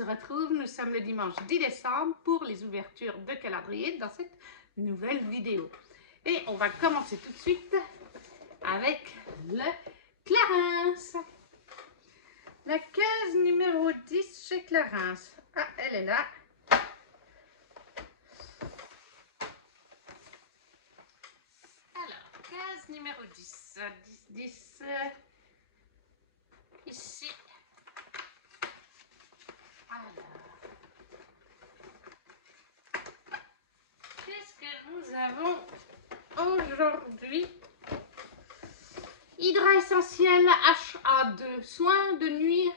se retrouve, nous sommes le dimanche 10 décembre pour les ouvertures de calendrier dans cette nouvelle vidéo. Et on va commencer tout de suite avec le Clarins. La case numéro 10 chez Clarins. Ah, elle est là. Alors, case numéro 10. 10, 10. Ici. Alors, qu'est-ce que nous avons aujourd'hui? Hydra Essentiel HA2, soin de nuit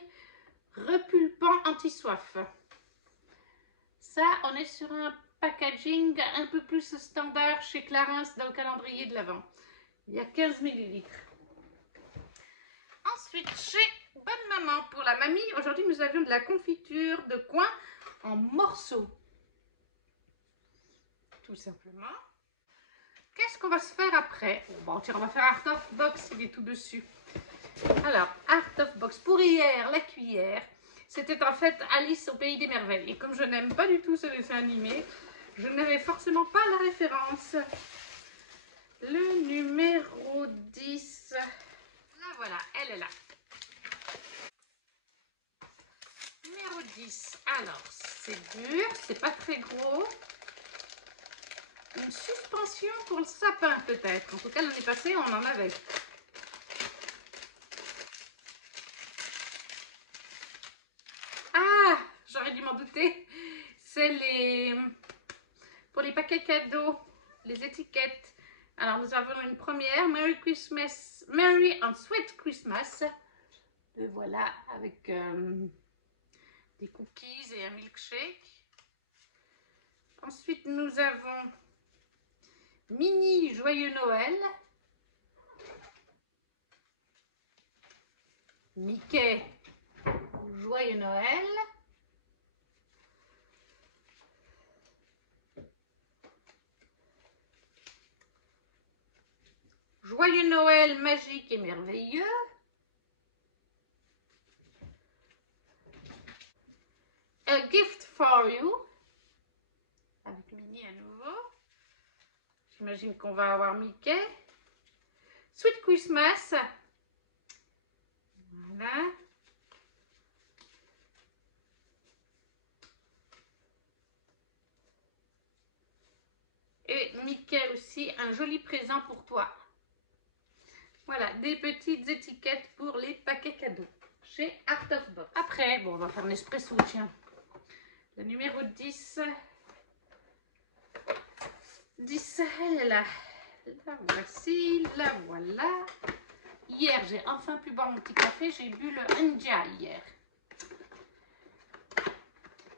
repulpant anti-soif. Ça, on est sur un packaging un peu plus standard chez Clarins dans le calendrier de l'Avent. Il y a 15 ml. Ensuite, chez Bonne Maman, pour la mamie, aujourd'hui nous avions de la confiture de coin en morceaux. Tout simplement. Qu'est-ce qu'on va se faire après? Bon, tiens, on va faire Art of Box, il est tout dessus. Alors, Art of Box, pour hier, la cuillère. C'était en fait Alice au Pays des Merveilles. Et comme je n'aime pas du tout ce dessin animé, je n'avais forcément pas la référence. Le numéro 10. La voilà, elle est là. Numéro 10. Alors, c'est dur, c'est pas très gros. Une suspension pour le sapin peut-être. En tout cas, l'année passée, on en avait. Ah, j'aurais dû m'en douter. C'est pour les paquets cadeaux, les étiquettes. Alors, nous avons une première, Merry Christmas, Merry and Sweet Christmas. Le voilà, avec des cookies et un milkshake. Ensuite, nous avons Mini Joyeux Noël. Mickey Joyeux Noël. Joyeux Noël magique et merveilleux. A Gift for You. Avec Minnie à nouveau. J'imagine qu'on va avoir Mickey. Sweet Christmas. Voilà. Et Mickey aussi, un joli présent pour toi. Voilà, des petites étiquettes pour les paquets cadeaux chez Art of Box. Après, bon, on va faire l'espresso, tiens. Le numéro 10. 10, elle est là. La voici, la voilà. Hier, j'ai enfin pu boire mon petit café. J'ai bu le India hier.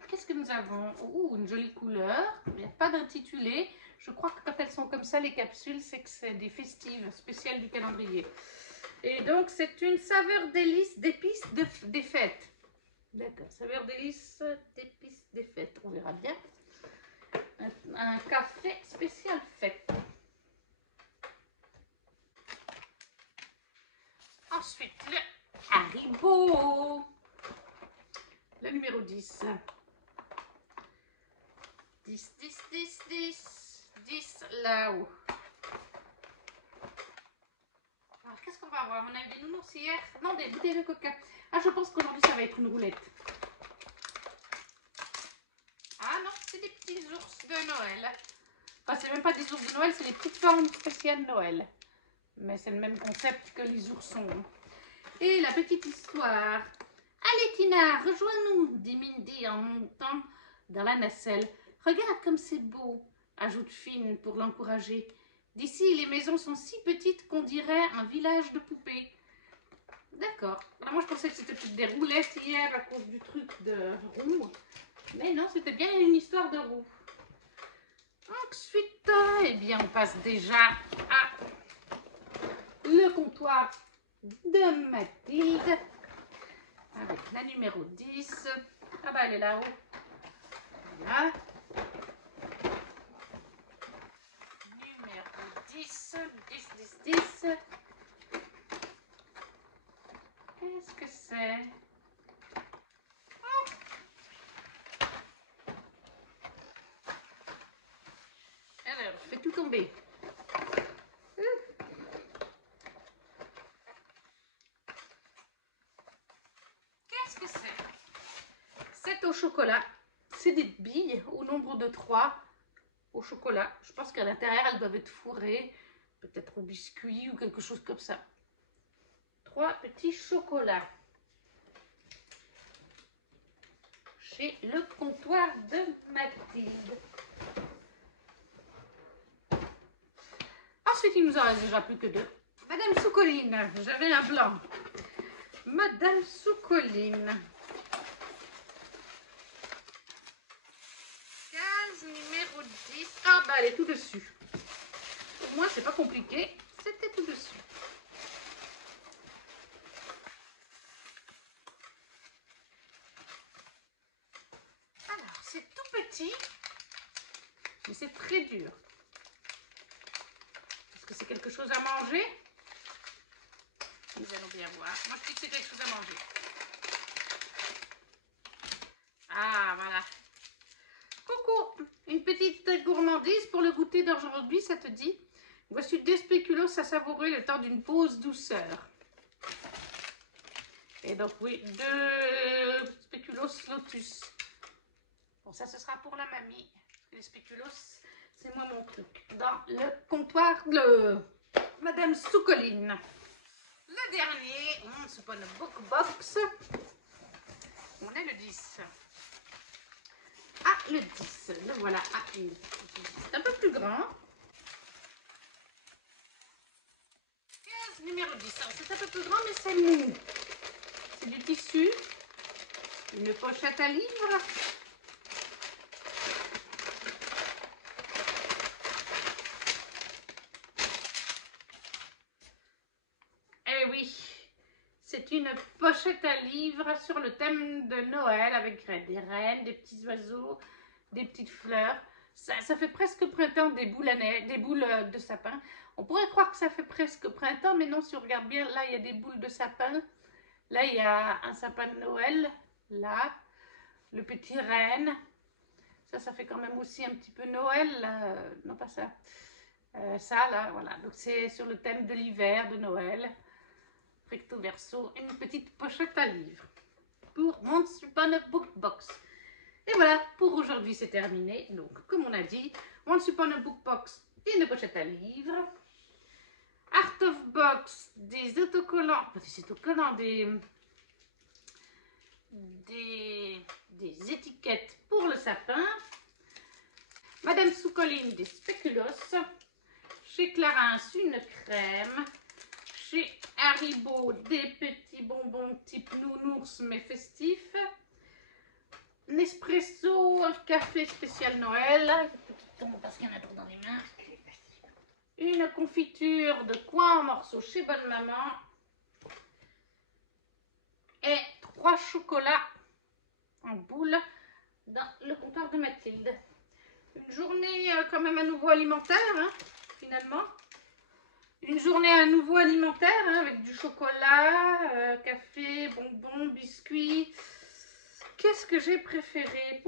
Qu'est-ce que nous avons? Ouh, une jolie couleur. Il n'y a pas d'intitulé. Je crois que quand elles sont comme ça, les capsules, c'est que c'est des festives spéciales du calendrier. Et donc, c'est une saveur délice d'épices des fêtes. D'accord, saveur délice d'épices des fêtes. On verra bien. Un café spécial fête. Ensuite, le Haribo. Le numéro 10. 10, 10, 10, 10. 10 là-haut. Alors, qu'est-ce qu'on va avoir? On a eu des nounours hier. Non, des bouteilles de coca. Ah, je pense qu'aujourd'hui, ça va être une roulette. Ah non, c'est des petits ours de Noël. Enfin, c'est même pas des ours de Noël, c'est les petites formes spéciales Noël. Mais c'est le même concept que les oursons. Et la petite histoire. Allez Tina, rejoins-nous, dit Mindy en montant dans la nacelle. Regarde comme c'est beau, ajoute Finn pour l'encourager. D'ici, les maisons sont si petites qu'on dirait un village de poupées. D'accord. Alors moi, je pensais que c'était peut-être des roulettes hier à cause du truc de roue. Mais non, c'était bien une histoire de roue. Ensuite, eh bien, on passe déjà à le comptoir de Mathilde. Avec la numéro 10. Ah bah, elle est là-haut. Voilà. Numéro 10. 10, 10, 10. Qu'est-ce que c'est? Oh, tomber. Qu'est-ce que c'est? C'est au chocolat. C'est des billes au nombre de 3 au chocolat. Je pense qu'à l'intérieur, elles doivent être fourrées. Peut-être au biscuit ou quelque chose comme ça. 3 petits chocolats. Chez le comptoir de Mathilde. Ensuite, il nous en reste déjà plus que 2. Madame Soucoline, j'avais un blanc. Madame Soucoline. 15, numéro 10. Ah bah elle est tout dessus. Au moins, c'est pas compliqué. C'était tout dessus. Alors, c'est tout petit. Mais c'est très dur. Est-ce que c'est quelque chose à manger? Nous allons bien voir. Moi, je dis que c'est quelque chose à manger. Ah, voilà. Coucou, une petite gourmandise pour le goûter d'aujourd'hui, ça te dit? Voici des spéculoos à savourer le temps d'une pause douceur. Et donc, oui, 2 spéculoos lotus. Bon, ça, ce sera pour la mamie. Parce que les spéculoos, c'est moi mon truc. Dans le comptoir de Madame Soucoline. Le dernier, Once Upon a Book Box. On est le 10. Ah, le 10. Le voilà. Ah, c'est un peu plus grand. 15, numéro 10. C'est un peu plus grand, mais c'est mou. C'est du tissu. Une pochette à livres. Eh oui, c'est une pochette à livres sur le thème de Noël avec des rennes, des petits oiseaux, des petites fleurs. Ça fait presque printemps, des boules à neige, des boules de sapin. On pourrait croire que ça fait presque printemps, mais non, si on regarde bien, là, il y a des boules de sapin. Là, il y a un sapin de Noël. Là, le petit renne. Ça fait quand même aussi un petit peu Noël. Là. Non, pas ça. Ça, là, voilà. Donc, c'est sur le thème de l'hiver, de Noël. Recto verso, une petite pochette à livres pour Once Upon a Book Box. Et voilà, pour aujourd'hui, c'est terminé. Donc, comme on a dit, Once Upon a Book Box, une pochette à livres. Art of Box, des autocollants, des étiquettes pour le sapin. Madame Soucoline, des spéculoos. Chez Clarins, une crème. Chez Haribo, des petits bonbons type nounours mais festifs. Nespresso, un café spécial Noël. Parce qu'il y en a trop dans les mains. Une confiture de coin en morceaux chez Bonne Maman. Et 3 chocolats en boule dans le comptoir de Mathilde. Une journée quand même à nouveau alimentaire, hein, finalement. Une journée à nouveau alimentaire, hein, avec du chocolat, café, bonbons, biscuits. Qu'est-ce que j'ai préféré?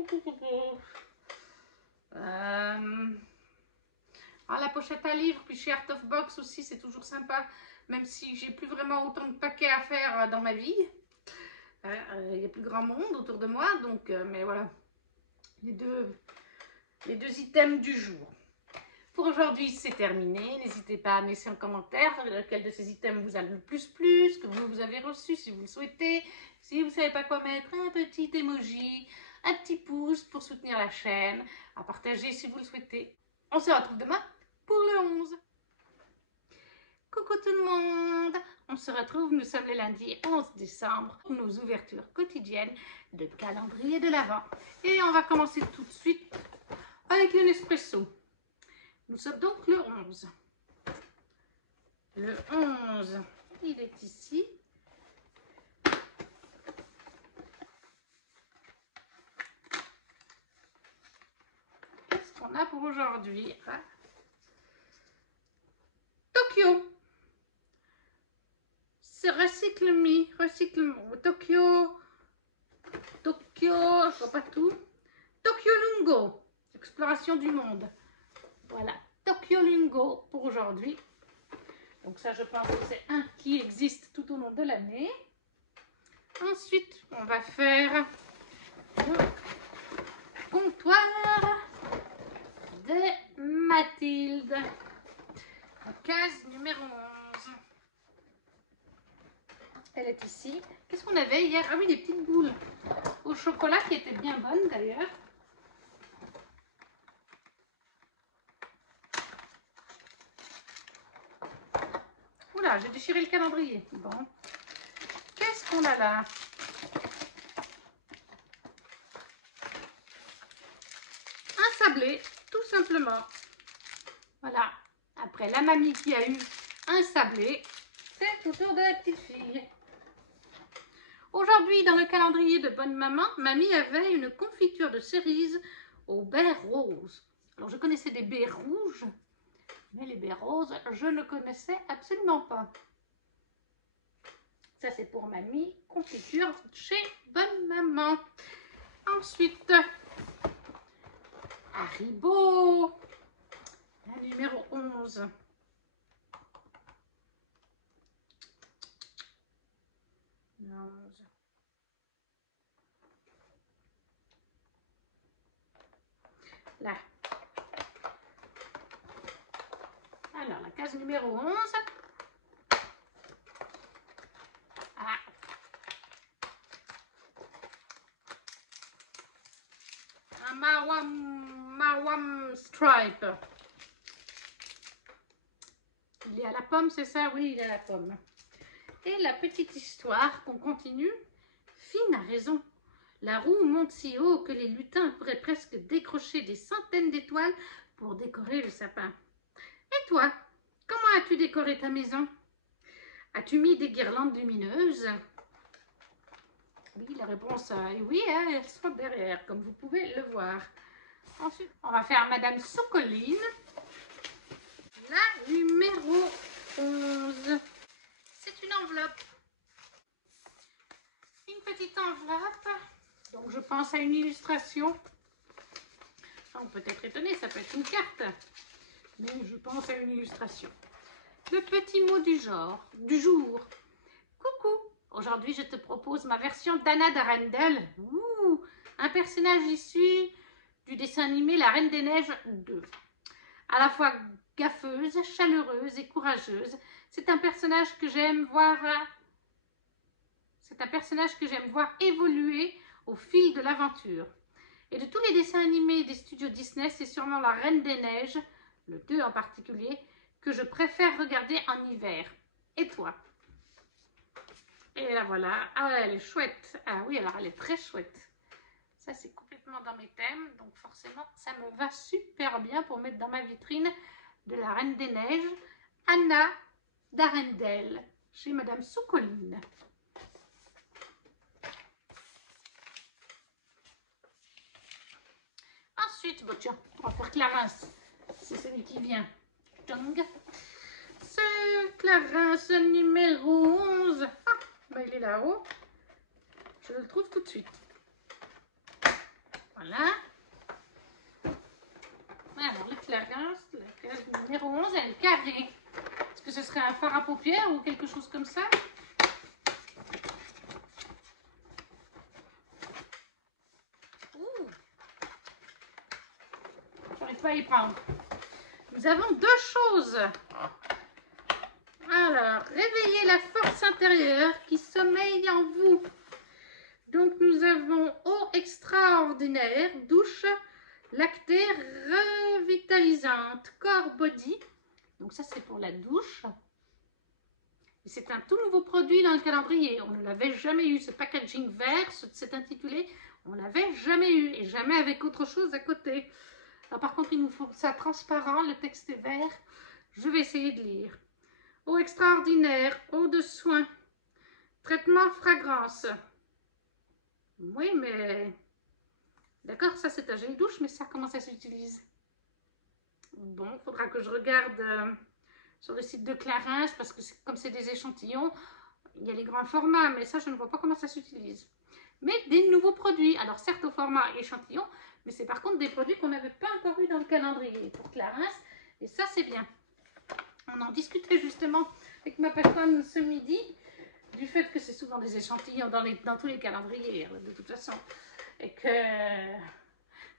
La pochette à livres, puis chez Art of Box aussi, c'est toujours sympa, même si j'ai plus vraiment autant de paquets à faire dans ma vie. Il y a plus grand monde autour de moi, donc, mais voilà, les deux items du jour. Pour aujourd'hui, c'est terminé. N'hésitez pas à me laisser en commentaire lequel de ces items vous a le plus plu, ce que vous avez reçu si vous le souhaitez. Si vous ne savez pas quoi mettre, un petit emoji, un petit pouce pour soutenir la chaîne, à partager si vous le souhaitez. On se retrouve demain pour le 11. Coucou tout le monde! On se retrouve, nous sommes le lundi 11 décembre pour nos ouvertures quotidiennes de calendrier de l'Avent. Et on va commencer tout de suite avec le Nespresso. Nous sommes donc le 11. Le 11, il est ici. Qu'est-ce qu'on a pour aujourd'hui? Tokyo. C'est Recycle Me. Tokyo, je vois pas tout. Tokyo Lungo, exploration du monde. Voilà, Tokyo Lungo pour aujourd'hui. Donc ça, je pense que c'est un qui existe tout au long de l'année. Ensuite, on va faire le comptoir de Mathilde. Case numéro 11. Elle est ici. Qu'est-ce qu'on avait hier? Ah oui, des petites boules au chocolat qui étaient bien bonnes d'ailleurs. Oula, j'ai déchiré le calendrier. Bon. Qu'est-ce qu'on a là? Un sablé, tout simplement. Voilà. Après la mamie qui a eu un sablé, c'est au tour de la petite fille. Aujourd'hui, dans le calendrier de Bonne Maman, mamie avait une confiture de cerises aux baies roses. Alors, je connaissais des baies rouges, mais les baies roses, je ne connaissais absolument pas. Ça, c'est pour mamie, confiture chez Bonne Maman. Ensuite, Haribo, la numéro 11. Là. Alors, la case numéro 11. Ah. Un Mawam Stripe. Il est à la pomme, c'est ça? Oui, il est à la pomme. Et la petite histoire qu'on continue. Fine a raison. La roue monte si haut que les lutins pourraient presque décrocher des centaines d'étoiles pour décorer le sapin. Et toi, comment as-tu décoré ta maison? As-tu mis des guirlandes lumineuses? Oui, la réponse est oui, hein, elles sont derrière, comme vous pouvez le voir. Ensuite, on va faire Madame Soucoline, la numéro 11. C'est une enveloppe. Une petite enveloppe. Donc, je pense à une illustration. On peut être étonné, ça peut être une carte. Mais je pense à une illustration. Le petit mot du jour. Coucou. Aujourd'hui, je te propose ma version d'Anna d'Arendelle. Un personnage issu du dessin animé La Reine des Neiges 2. À la fois gaffeuse, chaleureuse et courageuse. C'est un personnage que j'aime voir. C'est un personnage que j'aime voir évoluer au fil de l'aventure. Et de tous les dessins animés des studios Disney, c'est sûrement La Reine des Neiges, le 2 en particulier, que je préfère regarder en hiver. Et toi? Et la voilà. Ah, elle est chouette. Ah oui, alors elle est très chouette. Ça, c'est complètement dans mes thèmes. Donc forcément, ça me va super bien pour mettre dans ma vitrine de La Reine des Neiges, Anna d'Arendelle, chez Madame Soucoline. Ensuite, bon, tiens, on va faire Clarence. C'est celui qui vient. Tong. Ce Clarence numéro 11. Ah, ben il est là-haut. Je le trouve tout de suite. Voilà. Alors, le Clarence, la case numéro 11, elle est carrée. Est-ce que ce serait un fard à paupières ou quelque chose comme ça? J'arrive pas à y prendre. Nous avons deux choses. Alors, réveillez la force intérieure qui sommeille en vous. Donc, nous avons eau extraordinaire, douche lactée revitalisante, Core Body. Donc, ça, c'est pour la douche. C'est un tout nouveau produit dans le calendrier. On ne l'avait jamais eu. Ce packaging vert, c'est intitulé, on ne l'avait jamais eu. Et jamais avec autre chose à côté. Alors, par contre, il nous faut ça transparent. Le texte est vert. Je vais essayer de lire. Eau extraordinaire, eau de soin, traitement fragrance. Oui, mais... D'accord, ça c'est un gel douche, mais ça, comment ça s'utilise? Bon, il faudra que je regarde sur le site de Clarins, parce que comme c'est des échantillons, il y a les grands formats, mais ça, je ne vois pas comment ça s'utilise. Mais des nouveaux produits. Alors, certes, au format échantillon, mais c'est par contre des produits qu'on n'avait pas encore eu dans le calendrier. Pour Clarins, Et ça, c'est bien. On en discutait justement avec ma patronne ce midi, du fait que c'est souvent des échantillons dans tous les calendriers, de toute façon. Et que,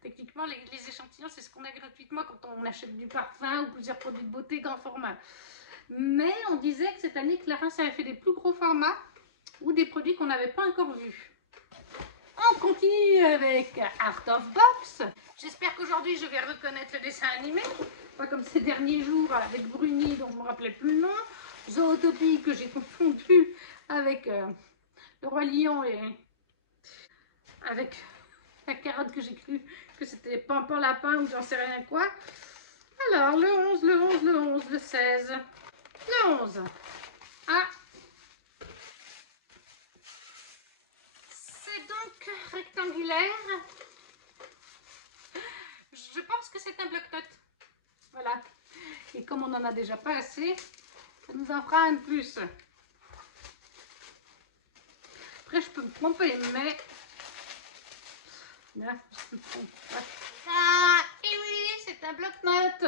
techniquement, les échantillons, c'est ce qu'on a gratuitement quand on achète du parfum ou plusieurs produits de beauté grand format. Mais on disait que cette année, Clarins avait fait des plus gros formats ou des produits qu'on n'avait pas encore vus. On continue avec Art of Box. J'espère qu'aujourd'hui je vais reconnaître le dessin animé. Pas comme ces derniers jours avec Bruni dont je ne me rappelais plus le nom. Zootopie que j'ai confondu avec le Roi Lion et avec la carotte que j'ai cru que c'était Pampan Lapin ou j'en sais rien quoi. Alors le 11, le 11, le 11, le 16, le 11. Ah, c'est donc rectangulaire. Je pense que c'est un bloc-notes. Voilà. Et comme on n'en a déjà pas assez, ça nous en fera un de plus. Après, je peux me tromper, mais... Là, je me trompe pas. Ah, et oui, c'est un bloc-notes.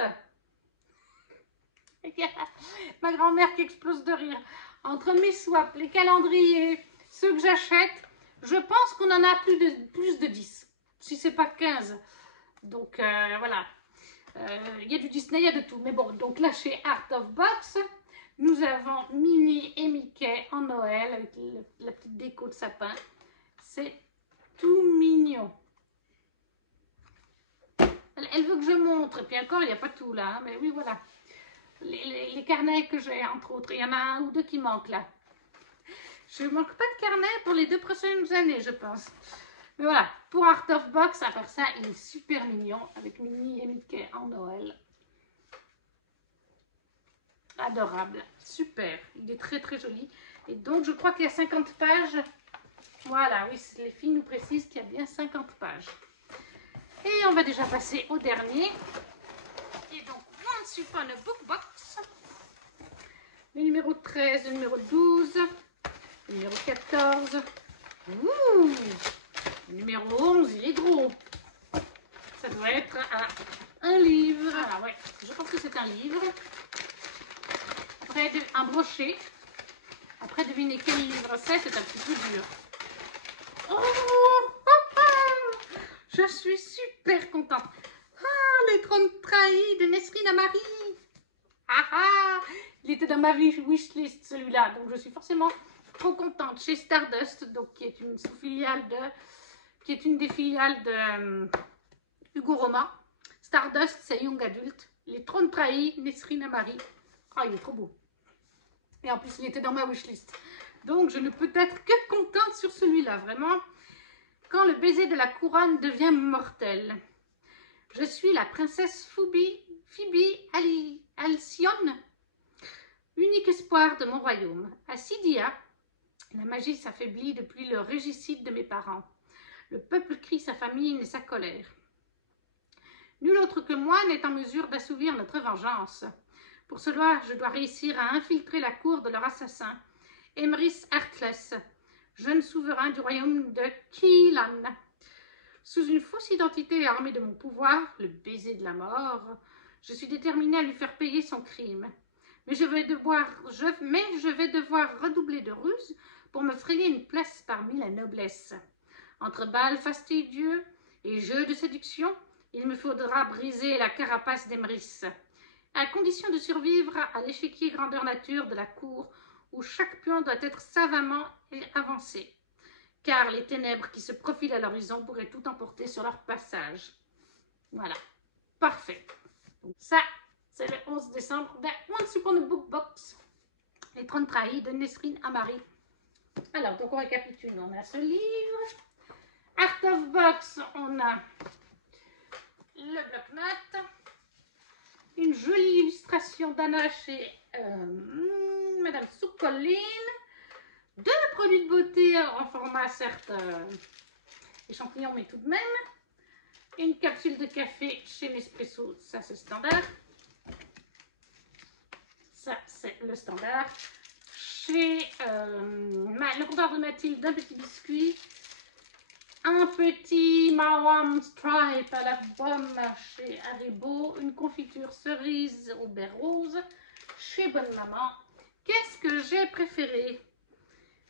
Ma grand-mère qui explose de rire. Entre mes swaps, les calendriers, ceux que j'achète, je pense qu'on en a plus de 10. Si c'est pas 15. Donc, voilà. Il y a du Disney, il y a de tout. Mais bon, donc là, chez Art of Box, nous avons Minnie et Mickey en Noël avec la petite déco de sapin. C'est tout mignon. Elle veut que je montre. Et puis encore, il n'y a pas tout là. Hein, mais oui, voilà. Les carnets que j'ai, entre autres. Il y en a un ou deux qui manquent là. Je ne manque pas de carnet pour les 2 prochaines années, je pense. Mais voilà, pour Art of Box, à part ça, il est super mignon avec Minnie et Mickey en Noël. Adorable, super, il est très très joli. Et donc, je crois qu'il y a 50 pages. Voilà, oui, les filles nous précisent qu'il y a bien 50 pages. Et on va déjà passer au dernier, qui est donc Once Upon a Book Box. Le numéro 13, le numéro 12, le numéro 14. Ouh, le numéro 11, il est gros. Ça doit être un livre. Ah ouais, je pense que c'est un livre. Après, un brochet. Après, deviner quel livre c'est un petit peu dur. Je suis super contente. Ah, les 30 trahis de Nesrine Amari. Il était dans ma wishlist celui-là, donc je suis forcément trop contente. Chez Stardust, donc qui est une sous-filiale qui est une des filiales de Hugo Roma. Stardust, c'est Young Adult. Les 30 trahis, Nesrine Amari. Ah, il est trop beau. Et en plus, il était dans ma wishlist. Donc, je ne peux être que contente sur celui-là, vraiment. Quand le baiser de la couronne devient mortel. Je suis la princesse Phoebe Alcyone, unique espoir de mon royaume. À Sidia, la magie s'affaiblit depuis le régicide de mes parents. Le peuple crie sa famine et sa colère. Nul autre que moi n'est en mesure d'assouvir notre vengeance. Pour cela, je dois réussir à infiltrer la cour de leur assassin, Emrys Heartless, jeune souverain du royaume de Kilan. Sous une fausse identité armée de mon pouvoir, le baiser de la mort, je suis déterminée à lui faire payer son crime. Mais je vais devoir redoubler de ruse pour me frayer une place parmi la noblesse. Entre bals fastidieux et jeux de séduction, il me faudra briser la carapace d'Emrys, à condition de survivre à l'échiquier grandeur nature de la cour où chaque pion doit être savamment avancé, car les ténèbres qui se profilent à l'horizon pourraient tout emporter sur leur passage. Voilà, parfait. Donc ça, c'est le 11 décembre de Once Upon a Book Box, les 30 trahis de Nesrine Amari. Alors, donc on récapitule, on a ce livre. Art of Box, on a le bloc-notes, une jolie illustration d'Anna chez Madame Soucolline, 2 produits de beauté en format certes échantillon mais tout de même, une capsule de café chez Nespresso, ça c'est standard, ça c'est le standard, chez le comptoir de Mathilde, un petit biscuit, Un petit Mawam Stripe à la pomme chez Haribo. Une confiture cerise au beurre rose chez Bonne Maman. Qu'est-ce que j'ai préféré?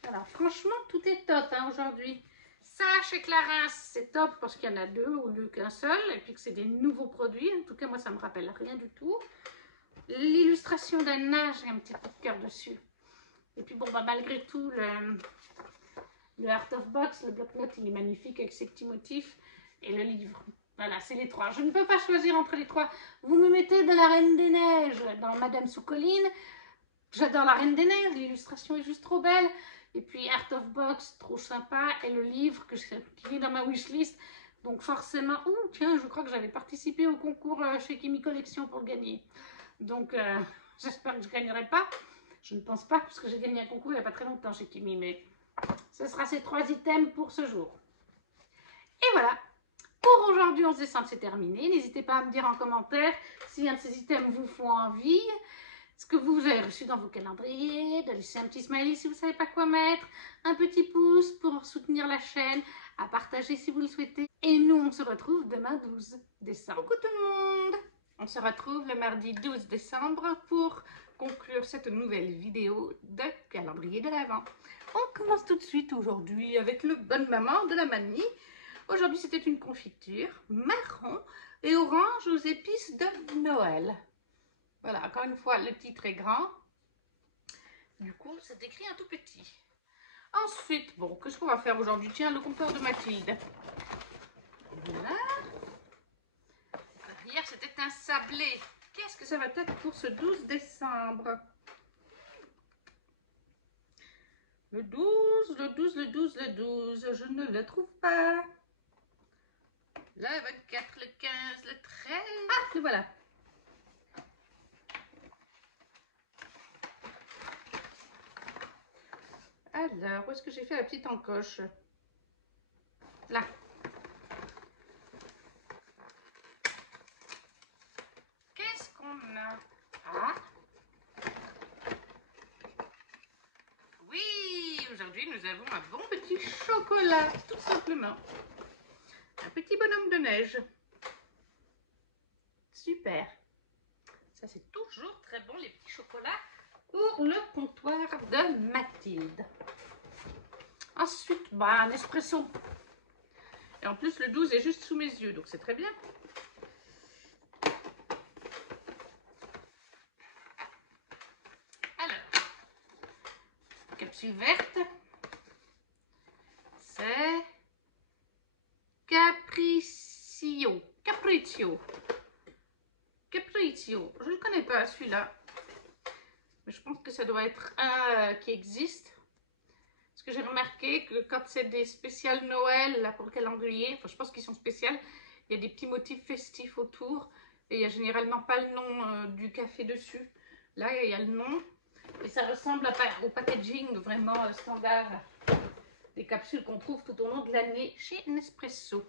Alors franchement, tout est top hein, aujourd'hui. Ça, chez Clarins, c'est top parce qu'il y en a deux au lieu qu'un seul. Et puis que c'est des nouveaux produits. En tout cas, moi, ça me rappelle rien du tout. L'illustration d'un nage, j'ai un petit coup de cœur dessus. Et puis bon, bah, malgré tout, le Art of Box, le bloc-notes, il est magnifique avec ses petits motifs. Et le livre. Voilà, c'est les trois. Je ne peux pas choisir entre les trois. Vous me mettez de la Reine des Neiges dans Madame sous colline. J'adore la Reine des Neiges, l'illustration est juste trop belle. Et puis Art of Box, trop sympa. Et le livre qui est dans ma wishlist. Donc forcément, oh tiens, je crois que j'avais participé au concours chez Kimi Collection pour le gagner. Donc j'espère que je ne gagnerai pas. Je ne pense pas, puisque j'ai gagné un concours il n'y a pas très longtemps chez Kimi. Mais ce sera ces 3 items pour ce jour. Et voilà. Pour aujourd'hui, 11 décembre, c'est terminé. N'hésitez pas à me dire en commentaire si un de ces items vous font envie. Ce que vous avez reçu dans vos calendriers, de laisser un petit smiley si vous ne savez pas quoi mettre, un petit pouce pour soutenir la chaîne, à partager si vous le souhaitez. Et nous, on se retrouve demain 12 décembre. Coucou tout le monde! On se retrouve le mardi 12 décembre pour conclure cette nouvelle vidéo de calendrier de l'Avent. On commence tout de suite aujourd'hui avec le Bonne Maman de la mamie. Aujourd'hui, c'était une confiture marron et orange aux épices de Noël. Voilà, encore une fois, le titre est grand. Du coup, c'est écrit un tout petit. Ensuite, bon, qu'est-ce qu'on va faire aujourd'hui? Tiens, le compteur de Mathilde. Voilà. Hier, c'était un sablé. Qu'est-ce que ça va être pour ce 12 décembre? Le 12, le 12, le 12, le 12. Je ne le trouve pas. Le 24, le 15, le 13. Ah, le voilà. Alors, où est-ce que j'ai fait la petite encoche? Là. Qu'est-ce qu'on a? Ah. Oui, aujourd'hui, nous avons un bon petit chocolat, tout simplement. Un petit bonhomme de neige. Super. Ça, c'est toujours très bon, les petits chocolats pour le comptoir de Mathilde. Ensuite, bah, un espresso. Et en plus, le 12 est juste sous mes yeux, donc c'est très bien. Alors, capsule verte. C'est Capriccio. Capriccio. Capriccio. Je ne le connais pas celui-là. Mais je pense que ça doit être un qui existe. Parce que j'ai remarqué que quand c'est des spéciales Noël là, pour le calendrier, enfin je pense qu'ils sont spéciales, il y a des petits motifs festifs autour. Et il n'y a généralement pas le nom du café dessus. Là, il y a le nom. Et ça ressemble au packaging vraiment standard des capsules qu'on trouve tout au long de l'année chez Nespresso.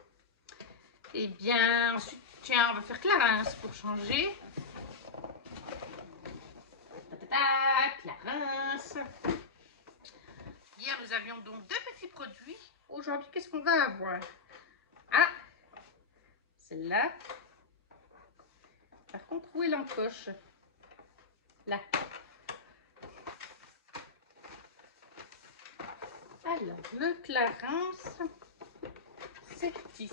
Et bien, ensuite, tiens, on va faire Clarins pour changer. Clarins. Hier, nous avions donc 2 petits produits. Aujourd'hui, qu'est-ce qu'on va avoir? Ah, celle-là. Par contre, où est l'encoche? Là. Alors, le Clarins, c'est ici.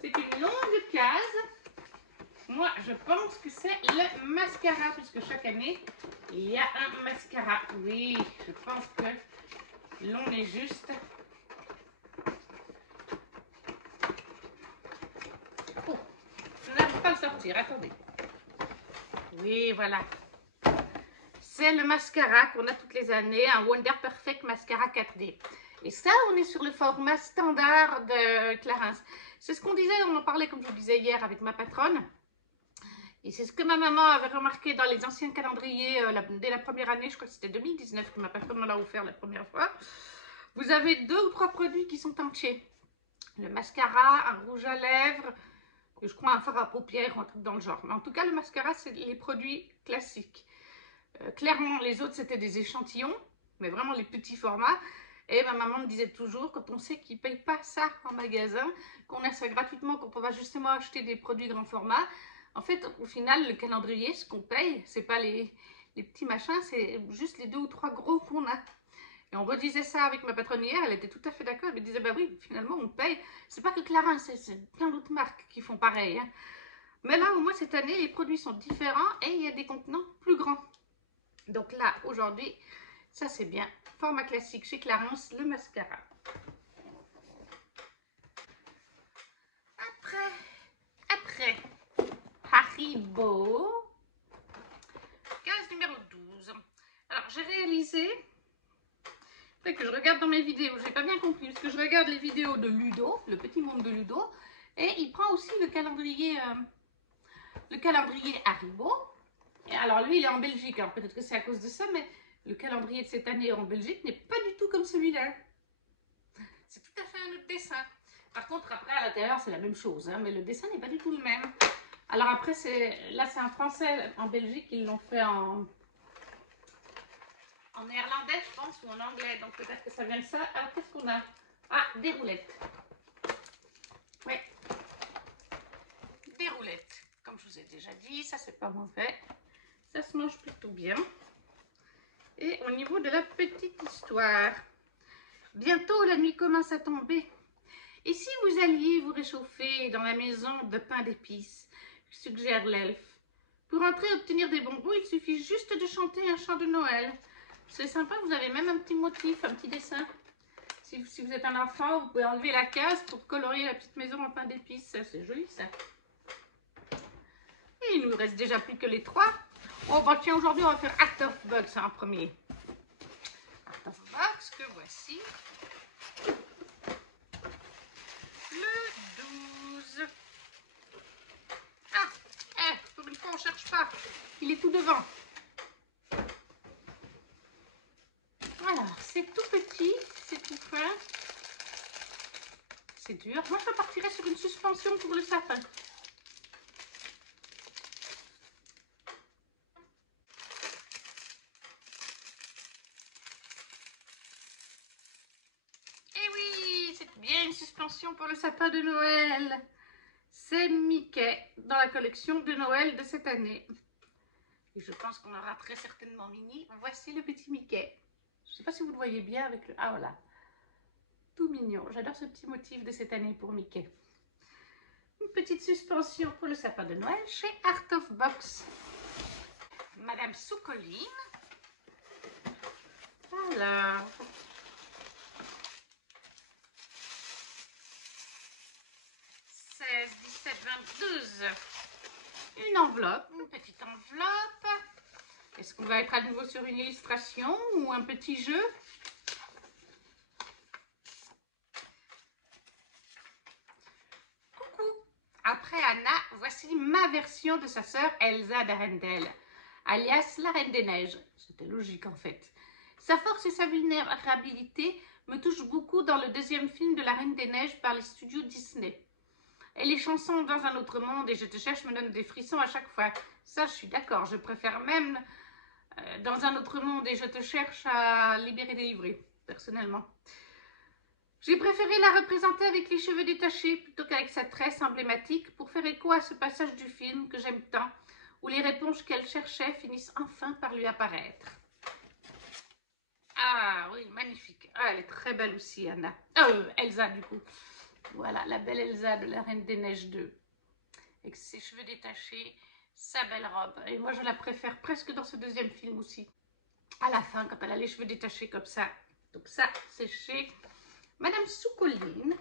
C'est une longue case. Moi, je pense que c'est le mascara, puisque chaque année, il y a un mascara. Oui, je pense que l'on est juste. Oh, je n'arrive pas à le sortir, attendez. Oui, voilà. C'est le mascara qu'on a toutes les années, un Wonder Perfect Mascara 4D. Et ça, on est sur le format standard de Clarins. C'est ce qu'on disait, on en parlait, comme je vous disais hier, avec ma patronne. Et c'est ce que ma maman avait remarqué dans les anciens calendriers dès la première année. Je crois que c'était 2019 que ma patronne me l'a offert la première fois. Vous avez 2 ou 3 produits qui sont entiers. Le mascara, un rouge à lèvres, je crois un fard à paupières ou un truc dans le genre. Mais en tout cas, le mascara, c'est les produits classiques. Clairement, les autres, c'était des échantillons, mais vraiment les petits formats. Et ma maman me disait toujours, quand on sait qu'ils ne payent pas ça en magasin, qu'on a ça gratuitement, quand on va justement acheter des produits grand format, en fait, au final, le calendrier, ce qu'on paye, c'est pas les petits machins, c'est juste les 2 ou 3 gros qu'on a. Et on redisait ça avec ma patronne hier, elle était tout à fait d'accord, elle me disait, bah oui, finalement, on paye. C'est pas que Clarins, c'est plein d'autres marques qui font pareil. Hein. Mais là, au moins, cette année, les produits sont différents et il y a des contenants plus grands. Donc là, aujourd'hui, ça c'est bien. Format classique chez Clarins, le mascara. Après, Haribo, case numéro 12. Alors, j'ai réalisé, peut-être que je regarde dans mes vidéos, j'ai pas bien compris, parce que je regarde les vidéos de Ludo, le petit monde de Ludo, et il prend aussi le calendrier Haribo. Et alors lui, il est en Belgique, alors peut-être que c'est à cause de ça, mais le calendrier de cette année en Belgique n'est pas du tout comme celui-là. C'est tout à fait un autre dessin. Par contre, après, à l'intérieur, c'est la même chose, hein, mais le dessin n'est pas du tout le même. Alors après, là, c'est un français. En Belgique, ils l'ont fait en néerlandais, je pense, ou en anglais. Donc peut-être que ça vient de ça. Alors, qu'est-ce qu'on a? Ah, des roulettes. Oui. Des roulettes. Comme je vous ai déjà dit, ça, c'est pas mauvais. Ça se mange plutôt bien. Et au niveau de la petite histoire, bientôt la nuit commence à tomber. Et si vous alliez vous réchauffer dans la maison de pain d'épices, suggère l'elfe. Pour entrer et obtenir des bonbons, il suffit juste de chanter un chant de Noël. C'est sympa, vous avez même un petit motif, un petit dessin. Si vous êtes un enfant, vous pouvez enlever la case pour colorier la petite maison en pain d'épices. C'est joli ça. Et il nous reste déjà plus que les 3. Oh bah tiens, aujourd'hui on va faire Art of Box en premier. Art of Box que voici. Le 12. Ah, pour une fois on cherche pas. Il est tout devant. Alors, c'est tout petit, c'est tout fin. C'est dur. Moi je partirais sur une suspension pour le sapin. Bien une suspension pour le sapin de Noël. C'est Mickey dans la collection de Noël de cette année. Et je pense qu'on aura très certainement Minnie. Voici le petit Mickey. Je ne sais pas si vous le voyez bien avec le... Ah voilà. Tout mignon. J'adore ce petit motif de cette année pour Mickey. Une petite suspension pour le sapin de Noël chez Art of Box. Madame Soucoline. Alors... 17, 22. Une enveloppe, une petite enveloppe. Est-ce qu'on va être à nouveau sur une illustration ou un petit jeu? Coucou. Après Anna, voici ma version de sa sœur Elsa d'Arendelle, alias la Reine des Neiges. C'était logique en fait. Sa force et sa vulnérabilité me touchent beaucoup dans le deuxième film de la Reine des Neiges par les studios Disney. Et les chansons Dans un autre monde et Je te cherche me donnent des frissons à chaque fois. Ça, je suis d'accord. Je préfère même Dans un autre monde et Je te cherche à Libérer délivré, personnellement. J'ai préféré la représenter avec les cheveux détachés plutôt qu'avec sa tresse emblématique pour faire écho à ce passage du film que j'aime tant, où les réponses qu'elle cherchait finissent enfin par lui apparaître. Ah oui, magnifique. Ah, elle est très belle aussi, Anna. Elsa, du coup. Voilà, la belle Elsa de la Reine des Neiges 2. Avec ses cheveux détachés, sa belle robe. Et moi, je la préfère presque dans ce deuxième film aussi. À la fin, quand elle a les cheveux détachés comme ça. Donc ça, c'est chez Madame Soucoline.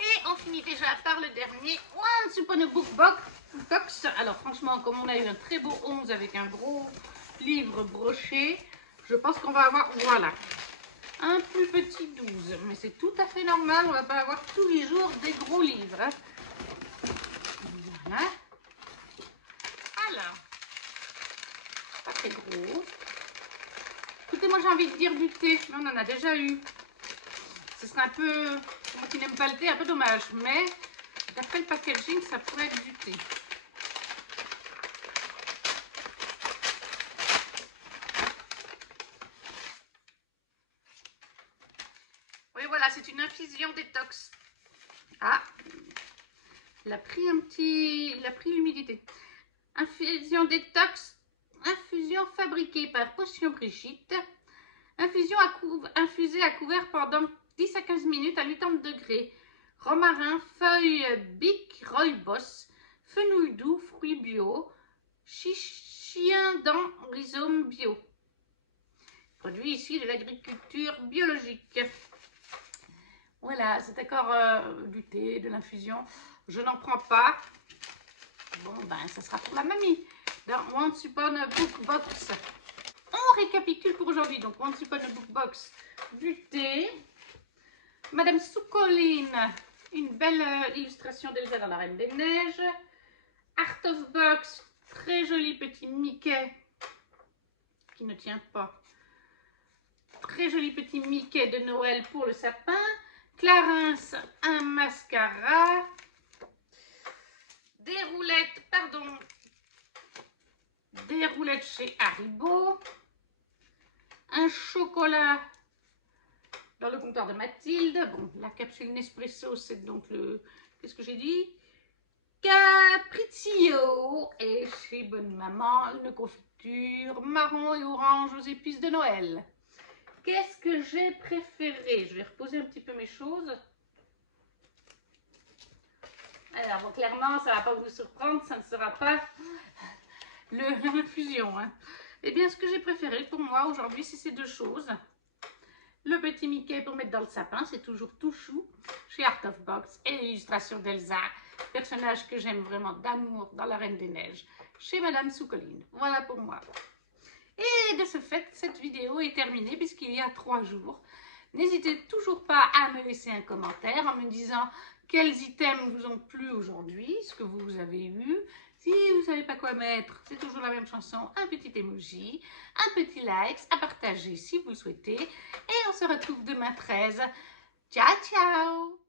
Et on finit déjà par le dernier Once Upon a Book Box. Alors franchement, comme on a eu un très beau 11 avec un gros livre broché, je pense qu'on va avoir, voilà, un plus petit 12, mais c'est tout à fait normal, on va pas avoir tous les jours des gros livres. Hein. Voilà. Alors, pas très gros. Écoutez, moi j'ai envie de dire du thé, mais on en a déjà eu. Ce serait un peu, moi qui n'aime pas le thé, un peu dommage, mais d'après le packaging, ça pourrait être du thé. Voilà, c'est une infusion détox. Ah, il a pris l'humidité. Infusion détox, infusion fabriquée par Potion Brigitte. Infusion infusée à couvert pendant 10 à 15 minutes à 80 degrés. Romarin, feuille bic, rooibos, fenouil doux, fruits bio, chien dent, rhizome bio. Produit ici de l'agriculture biologique. Voilà, c'est encore du thé, de l'infusion. Je n'en prends pas. Bon, ben, ça sera pour la mamie. Dans Once Upon a Book Box. On récapitule pour aujourd'hui. Donc, Once Upon a Book Box, du thé. Madame Soukoline, une belle illustration d'Elsa dans la Reine des Neiges. Art of Box, très joli petit Mickey qui ne tient pas. Très joli petit Mickey de Noël pour le sapin. Clarins, un mascara. Des roulettes chez Haribo. Un chocolat dans le comptoir de Mathilde. Bon, la capsule Nespresso, c'est donc le... Qu'est-ce que j'ai dit? Capriccio. Et chez Bonne Maman, une confiture marron et orange aux épices de Noël. Qu'est-ce que j'ai préféré? Je vais reposer un petit peu mes choses. Alors, bon, clairement, ça ne va pas vous surprendre, ça ne sera pas l'infusion. Hein. Eh bien, ce que j'ai préféré pour moi aujourd'hui, c'est ces deux choses. Le petit Mickey pour mettre dans le sapin, c'est toujours tout chou, chez Art of Box. Et l'illustration d'Elsa, personnage que j'aime vraiment d'amour dans la Reine des Neiges, chez Madame Soukoline. Voilà pour moi. Et de ce fait, cette vidéo est terminée puisqu'il y a 3 jours. N'hésitez toujours pas à me laisser un commentaire en me disant quels items vous ont plu aujourd'hui, ce que vous avez eu. Si vous ne savez pas quoi mettre, c'est toujours la même chanson, un petit emoji, un petit like, à partager si vous le souhaitez. Et on se retrouve demain 13. Ciao, ciao!